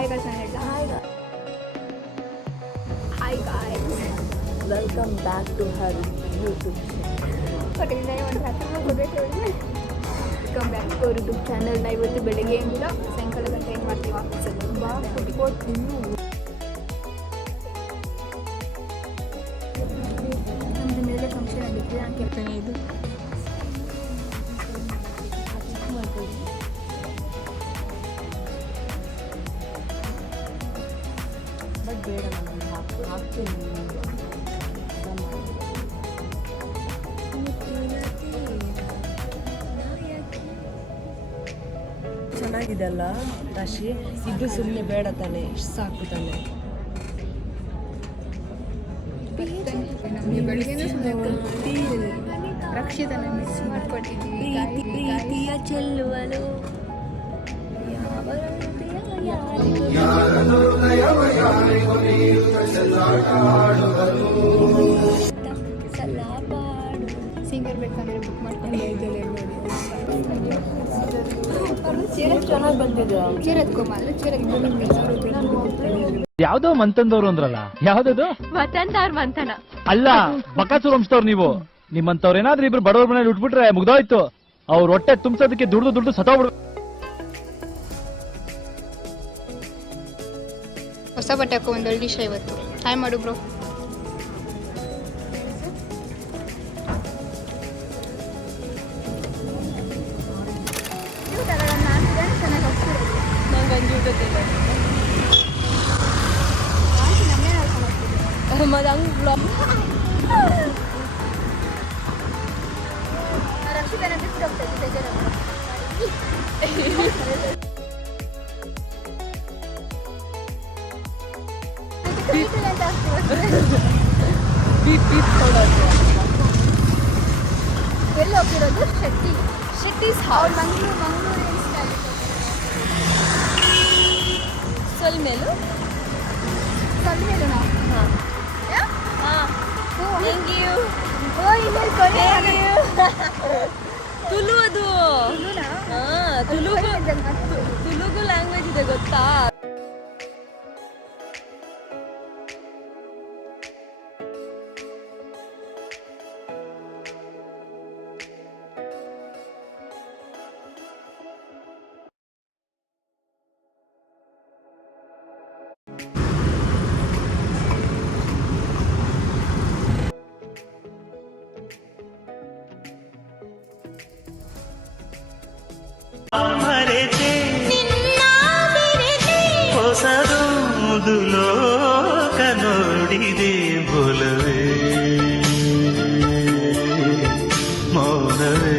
Hi guys ನಾನು ಹೇಳ್ತಾ hi guys welcome back to her YouTube ಕೊಟ್ಟಿದ್ದೆ ಒಂದು ಹತ್ತು ವೆಲ್ಕಮ್ ಬ್ಯಾಕ್ ಟು ಯೂಟ್ಯೂಬ್ ಚಾನಲ್ನ. ಇವತ್ತು ಬೆಳಗ್ಗೆಯಿಂದ ಸಾಯಂಕಾಲ ಗಂಟೆ ಏನು ಮಾಡ್ತೀವಿ ಆಫೀಸಲ್ಲಿ ಬಾ ಕುಟ್ಕೊಟ್ಟು ನಮ್ಮದು ಮೇಲೆ ಫಂಕ್ಷನ್ ಆಗಿತ್ತು ನಾನು ಕೇಳ್ತೇನೆ. ಇದು ಬಟ್ ಬೇಡ ನಾನು ಹಾಕ್ತೀನಿ. ಚೆನ್ನಾಗಿದೆ ಅಲ್ಲ ರಾಶಿ, ಇದು ಸುಮ್ಮನೆ ಬೇಡ ತಾನೆ, ಇಷ್ಟು ಸಾಕು ತಾನೆ. ನಮಗೆ ಬೆಳಗ್ಗೆನೂ ಸುಮ್ಮನೆ ರಕ್ಷಿತನ ಮಿಸ್ ಮಾಡ್ಕೊಟ್ಟಿದ್ದೀವಿ. ಪ್ರೀತಿಯ ಚೆಲ್ಲುವಲು ಸಿಂಗರ್ ಬೇಕಂದ್ರೆ ಬುಕ್ ಮಾಡ್ಕೊಂಡು ಚೆನ್ನಾಗಿ ಬಂದಿದೆ. ಚೇರ್ ಎತ್ಕೊಂಬಲ್ಲ, ಚೇರ್ ಎತ್ಕೊಂಬಲ್ಲ. ಯಾವ್ದೋ ಮಂತಂದವ್ರು ಅಂದ್ರಲ್ಲ, ಯಾವ್ದದು ವತಂದವ್ರ ಮಂತನ ಅಲ್ಲ, ಬಕಾಸೂರ್ ವಂಶದವ್ರು ನೀವು. ನಿಮ್ಮಂತವ್ರು ಏನಾದ್ರೂ ಇಬ್ರು ಬಡವ್ರ ಮನೇಲಿ ಉಟ್ಬಿಟ್ರೆ ಮುಗ್ದೋಯ್ತು. ಅವ್ರ ಹೊಟ್ಟೆ ತುಂಬಿಸೋದಕ್ಕೆ ದುಡ್ದು ಸತ್ತೋಗ್ಬಿಡು. ಹೊಸ ಬಟ್ಟೆ ಹಾಕೋ ಒಂದು ಒಳ್ಳೆ ವಿಷಯ ಇವತ್ತು. ಹಾಯ್ ಮಾಡು ಬ್ರೋ. ಎಲ್ಲಿ ಹೋಗಿರೋದು? ಶೆಟ್ಟಿಸ್ ಹೌಸ್, ಮಂಗಳೂರು ಸೊಲ್ಮೇಲು ನಾವು ಥ್ಯಾಂಕ್ ಯು. ತುಳು ಅದು ತುಳುಗು ಲ್ಯಾಂಗ್ವೇಜ್ ಇದೆ ಗೊತ್ತಾ? ಹೊಸದೊಂದು ಲೋಕ ನೋಡಿದೆ ಬೊಲವೇ ಮೌನವೇ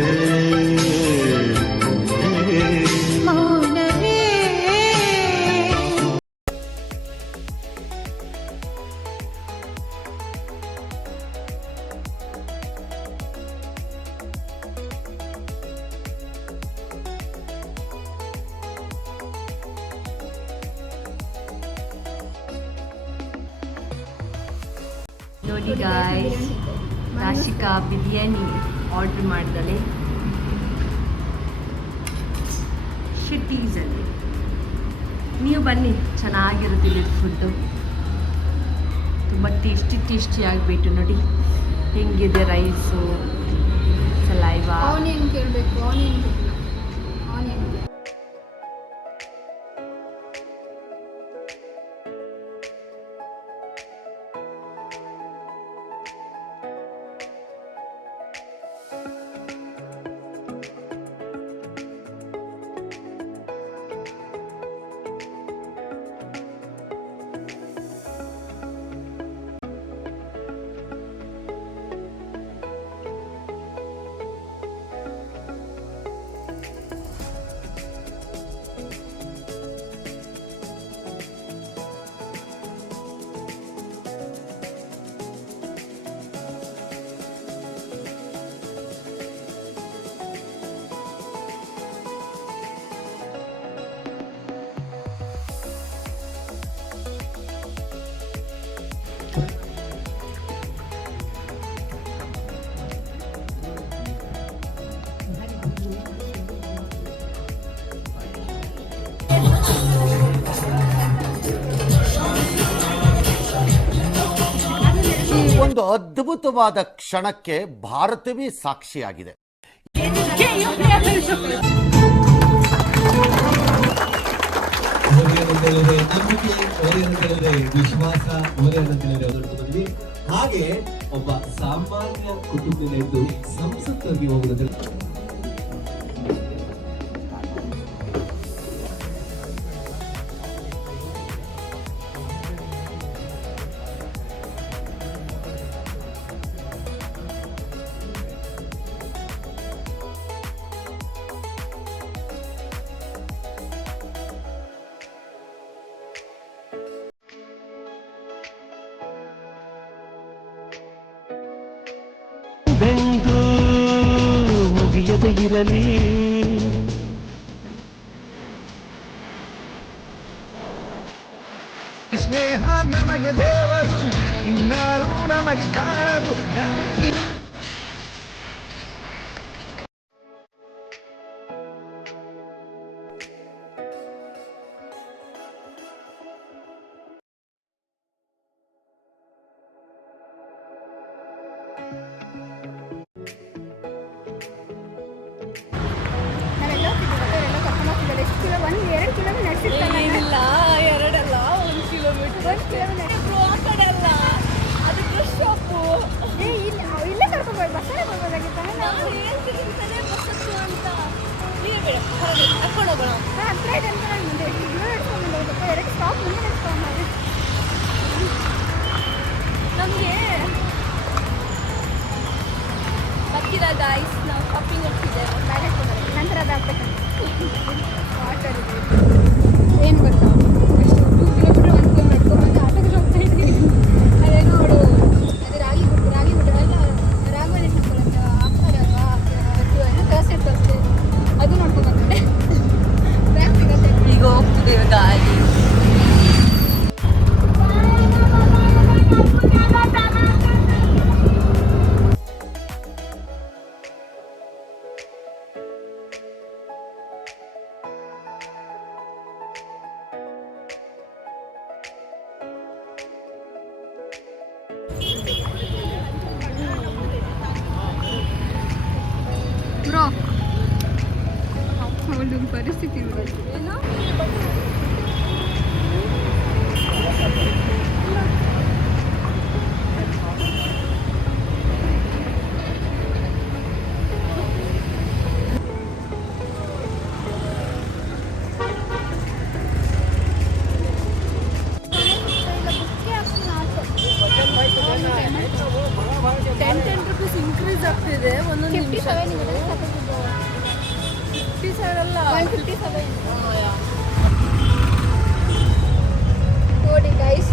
ನೋಡಿ ಗಾಯ್ಸ್, ರಾಶಿಕಾ ಬಿರಿಯಾನಿ ಆರ್ಡರ್ ಮಾಡಿದಾಳೆ ಶಿಟ್ಟೀಸಲ್ಲಿ. ನೀವು ಬನ್ನಿ, ಚೆನ್ನಾಗಿರುತ್ತೆ ಫುಡ್ಡು, ತುಂಬ ಟೇಸ್ಟಿ ಆಗಿಬಿಟ್ಟು. ನೋಡಿ ಹೆಂಗಿದೆ ರೈಸು, ಸಲೈವಾ. ಆನಿಯನ್ ಕೇಳಬೇಕು, ಆನಿಯನ್ ಒಂದು ಅದ್ಭುತವಾದ ಕ್ಷಣಕ್ಕೆ ಭಾರತವೇ ಸಾಕ್ಷಿಯಾಗಿದೆ. ವಿಶ್ವಾಸ ಹಾಗೆ ಒಬ್ಬ ಸಾಮಾನ್ಯ ಕುಟುಂಬದಿಂದ ಸಂಸತ್ತಾಗಿ ಹೋಗುವುದರ ಬೆಂದು ಮುಗಿಯದೆ ಇರಲಿ ಸ್ನೇಹ ನಮಗೆ ದೇವರು ಇನ್ನಾರು ನಮಗೆ ಕಾಣದು. ನಾವೆಲ್ಲ ಕರ್ಕೊಂಡು ಹೋಗ್ತಿದ್ದಾರೆ. ಎಷ್ಟು ಕಿಲೋ 1-2 ಕಿಲೋಮೀಟರ್ ನಡೆಸಿರ್ತಾರೆ. ಇಲ್ಲ 2 ಅಲ್ಲ 1 ಕಿಲೋಮೀಟರ್. 1 ಕಿಲೋಮೀಟರ್ ಆ ಕಡೆ ಅಲ್ಲ, ಅದು ಡ್ರೆಸ್ ಶಾಪು. ಇಲ್ಲೇ ಕರ್ಕೊಂಡ್ಬರ್ದು, ಬಸ್ಸಲ್ಲೇ ಬರ್ಬೋದಾಗಿತ್ತು. ನಾನು ಹೇಳ್ತೀನಿ ತಾನೇ ಬಸ್ ಹತ್ತು ಅಂತ. ನೀವೇ ಬೇಡ, ಹೊರಗೆ ಕರ್ಕೊಂಡು ಹೋಗೋಣ. ಹತ್ರ ಇದೆ ಅಂತ ನಾನು ಮುಂದೆ ಇಲ್ಲೂ ನಡ್ಸ್ಕೊಂಡು ಹೋಗ್ಬೇಕು. 2 ಸ್ಟಾಪ್ ಮುಂದೆ ನಡ್ಸ್ಕೊಂಡು ಮಾಡಿ. ನಮಗೆ ಬರ್ತೀರಾ ಗಾಯ್ಸ್? ನಾವು ಶಾಪಿಂಗ್ ಹೋಗ್ತಿದ್ದೇವೆ. ಬ್ಯಾಲೆನ್ಸ್ ಕೊಡೋದು ನಂತರ ಅದು ಹಾಕ್ಬೇಕಂತ ವಾಟರ್ ಇದೆ. ಏನು ಗೊತ್ತಾ, ಎಷ್ಟು 2 ಕಿಲೋಮೀಟರ್ 1 ಕಿಲೋಮೀಟರ್ ನಡ್ಕೊಂಡು ಆಟೋದಲ್ಲಿ ಹೋಗ್ತಾ ಇದ್ದೀವಿ. ಅದೇನೋ ಅವಳು ಅದು ರಾಗಿ ಗುಡ್ಡು ಎಲ್ಲ ರಾಘವಲ್ಲಿ ಟೆಂಪಲ್ ಅಂತ ಹಾಕ್ತಾರಲ್ವಾ, ಅದು ಏನೋ ತೋರಿಸಿರ್ತದೆ, ಅದು ನೋಡ್ಕೊಂಡು ಬಂದೆ. ಬ್ಯಾಗ್ ಸಿಗುತ್ತೆ. ಈಗ ಹೋಗ್ತಿದ್ದೇವೆ ಗಾಯ್ಸ್. ಬ್ರೋ ಅವಳು ಪರಿಸ್ಥಿತಿ ಏನು ₹10 ಇನ್ಕ್ರೀಸ್ ಆಗ್ತಿದೆ ಒಂದೊಂದು ನಿಮಿಷ. 57 ಅಲ್ಲ 157 ನೋಡಿ ಗೈಸ್.